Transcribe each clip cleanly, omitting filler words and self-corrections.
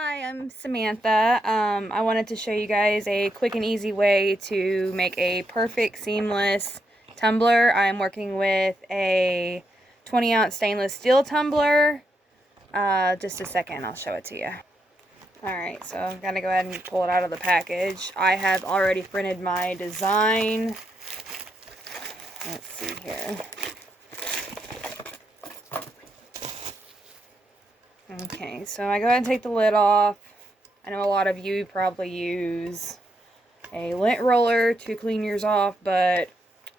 Hi, I'm Samantha. I wanted to show you guys a quick and easy way to make a perfect seamless tumbler. I'm working with a 20-ounce stainless steel tumbler. Just a second, I'll show it to you. Alright, so I'm going to go ahead and pull it out of the package. I have already printed my design. Let's see here. Okay, so I go ahead and take the lid off. I know a lot of you probably use a lint roller to clean yours off, but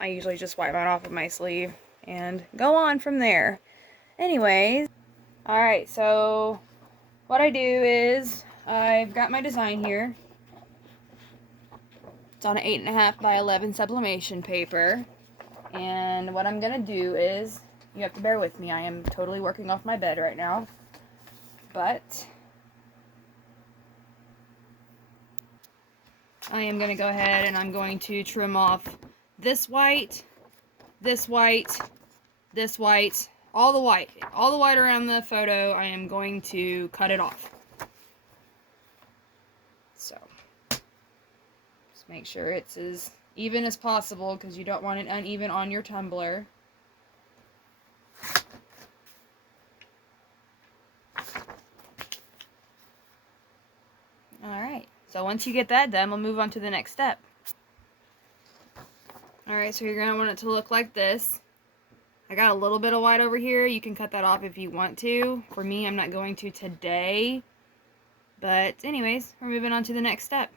I usually just wipe mine off with my sleeve and go on from there. Anyways, alright, so what I do is I've got my design here. It's on an 8.5 by 11 sublimation paper. And what I'm going to do is, you have to bear with me, I am totally working off my bed right now. But I am going to go ahead and I'm going to trim off this white, this white, this white, all the white around the photo. I am going to cut it off. So just make sure it's as even as possible because you don't want it uneven on your tumbler. Alright, so once you get that done, we'll move on to the next step. Alright, so you're going to want it to look like this. I got a little bit of white over here. You can cut that off if you want to. For me, I'm not going to today. But anyways, we're moving on to the next step.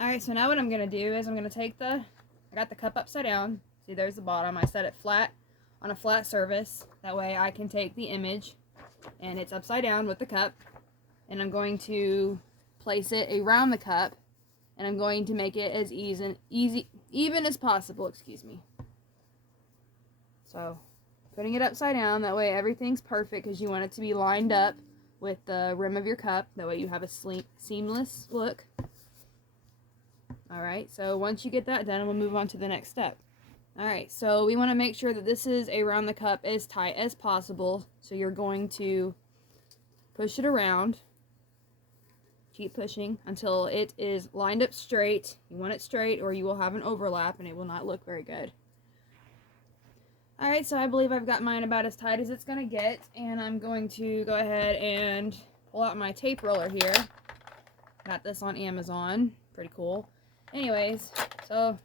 Alright, so now what I'm going to do is I'm going to take I got the cup upside down. See, there's the bottom. I set it flat on a flat surface. That way I can take the image and it's upside down with the cup. And I'm going to place it around the cup. And I'm going to make it as even as possible, excuse me. So, putting it upside down, that way everything's perfect because you want it to be lined up with the rim of your cup. That way you have a seamless look. Alright, so once you get that done, we'll move on to the next step. Alright, so we want to make sure that this is around the cup as tight as possible. So you're going to push it around. Keep pushing until it is lined up straight. You want it straight or you will have an overlap and it will not look very good. Alright, so I believe I've got mine about as tight as it's going to get, and I'm going to go ahead and pull out my tape roller here. Got this on Amazon. Pretty cool. Anyways, so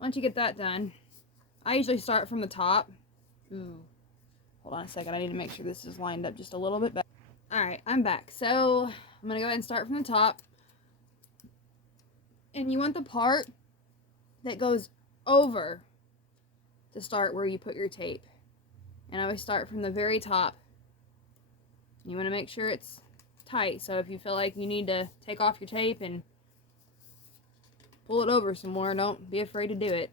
once you get that done, I usually start from the top. Ooh, hold on a second. I need to make sure this is lined up just a little bit better. Alright, I'm back. So I'm going to go ahead and start from the top. And you want the part that goes over to start where you put your tape. And I always start from the very top. You want to make sure it's tight, so if you feel like you need to take off your tape and pull it over some more, don't be afraid to do it.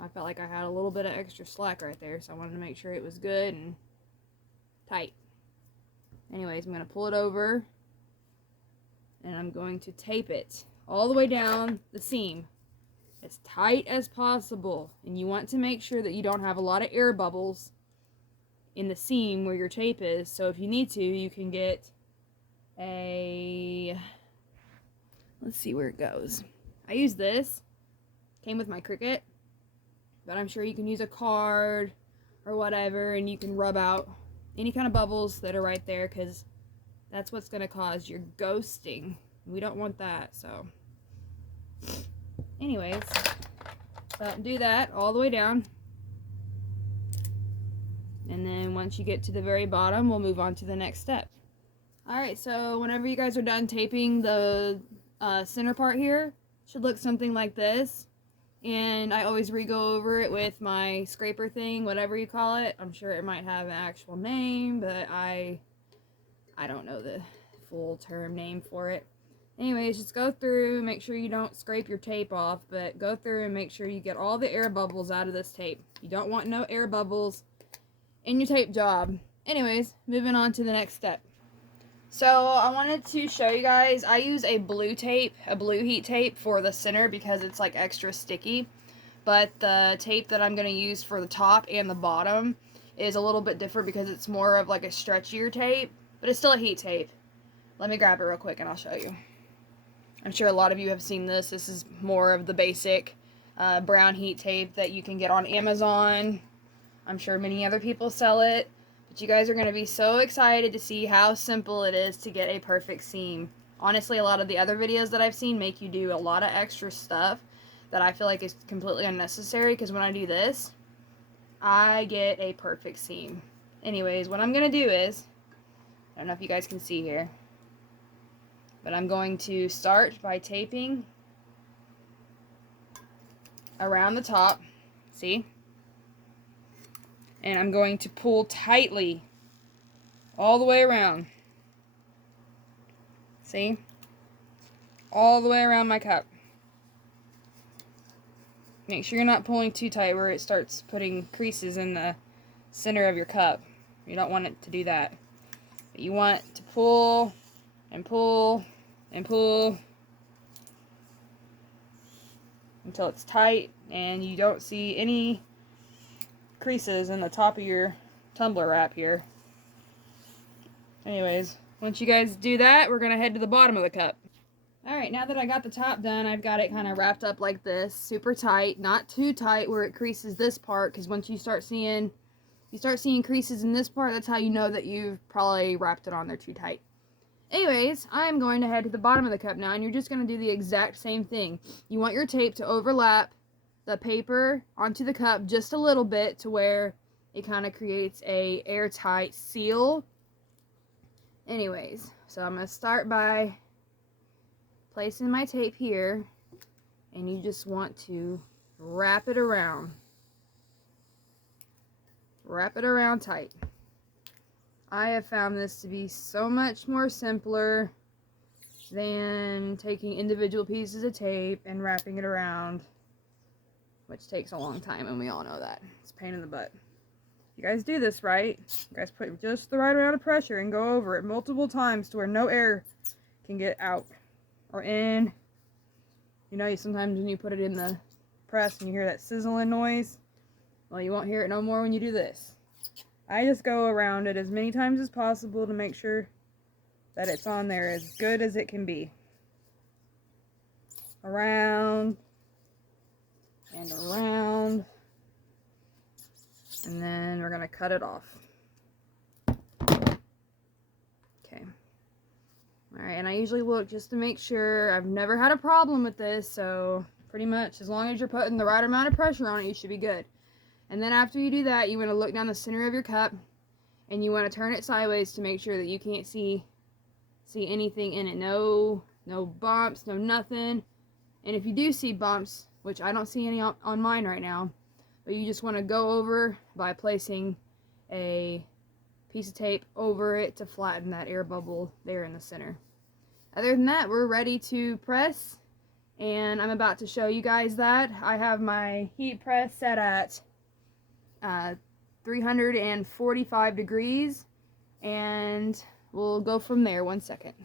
I felt like I had a little bit of extra slack right there, so I wanted to make sure it was good and tight. Anyways, I'm going to pull it over and I'm going to tape it all the way down the seam as tight as possible. And you want to make sure that you don't have a lot of air bubbles in the seam where your tape is. So if you need to, you can get let's see where it goes. I use this. Came with my Cricut. But I'm sure you can use a card or whatever and you can rub out any kind of bubbles that are right there because that's what's going to cause your ghosting. We don't want that, so anyways, do that all the way down. And then once you get to the very bottom, we'll move on to the next step. Alright, so whenever you guys are done taping the center part here, it should look something like this. And I always re-go over it with my scraper thing, whatever you call it. I'm sure it might have an actual name, but I don't know the full term name for it. Anyways, just go through, make sure you don't scrape your tape off, but go through and make sure you get all the air bubbles out of this tape. You don't want no air bubbles in your tape job. Anyways, moving on to the next step. So I wanted to show you guys, I use a blue tape, a blue heat tape for the center because it's like extra sticky. But the tape that I'm going to use for the top and the bottom is a little bit different because it's more of like a stretchier tape. but it's still a heat tape. Let me grab it real quick and I'll show you. I'm sure a lot of you have seen this. This is more of the basic brown heat tape that you can get on Amazon. I'm sure many other people sell it, but you guys are going to be so excited to see how simple it is to get a perfect seam. Honestly, a lot of the other videos that I've seen make you do a lot of extra stuff that I feel like is completely unnecessary, because when I do this, I get a perfect seam. Anyways, what I'm going to do is, I don't know if you guys can see here, but I'm going to start by taping around the top, see? And I'm going to pull tightly all the way around. See? All the way around my cup. Make sure you're not pulling too tight where it starts putting creases in the center of your cup. You don't want it to do that. But you want to pull and pull and pull until it's tight and you don't see any creases in the top of your tumbler wrap here. Anyways, once you guys do that, we're going to head to the bottom of the cup. Alright, now that I got the top done, I've got it kind of wrapped up like this, super tight, not too tight where it creases this part, because once you start seeing creases in this part, that's how you know that you've probably wrapped it on there too tight. Anyways, I'm going to head to the bottom of the cup now, and you're just going to do the exact same thing. You want your tape to overlap the paper onto the cup just a little bit to where it kind of creates a airtight seal. Anyways, so I'm going to start by placing my tape here, and you just want to wrap it around. Wrap it around tight. I have found this to be so much more simpler than taking individual pieces of tape and wrapping it around, which takes a long time, and we all know that. It's a pain in the butt. You guys do this right. You guys put just the right amount of pressure and go over it multiple times to where no air can get out or in. You know, sometimes when you put it in the press and you hear that sizzling noise, well, you won't hear it no more when you do this. I just go around it as many times as possible to make sure that it's on there as good as it can be. Around and around, and then we're going to cut it off. Okay. Alright, and I usually look just to make sure. I've never had a problem with this, so pretty much as long as you're putting the right amount of pressure on it, you should be good. And then after you do that, you want to look down the center of your cup, and you want to turn it sideways to make sure that you can't see anything in it. No bumps, no nothing. And if you do see bumps, which I don't see any on mine right now, but you just want to go over by placing a piece of tape over it to flatten that air bubble there in the center. Other than that, we're ready to press, and I'm about to show you guys that. I have my heat press set at 345 degrees, and we'll go from there. 1 second.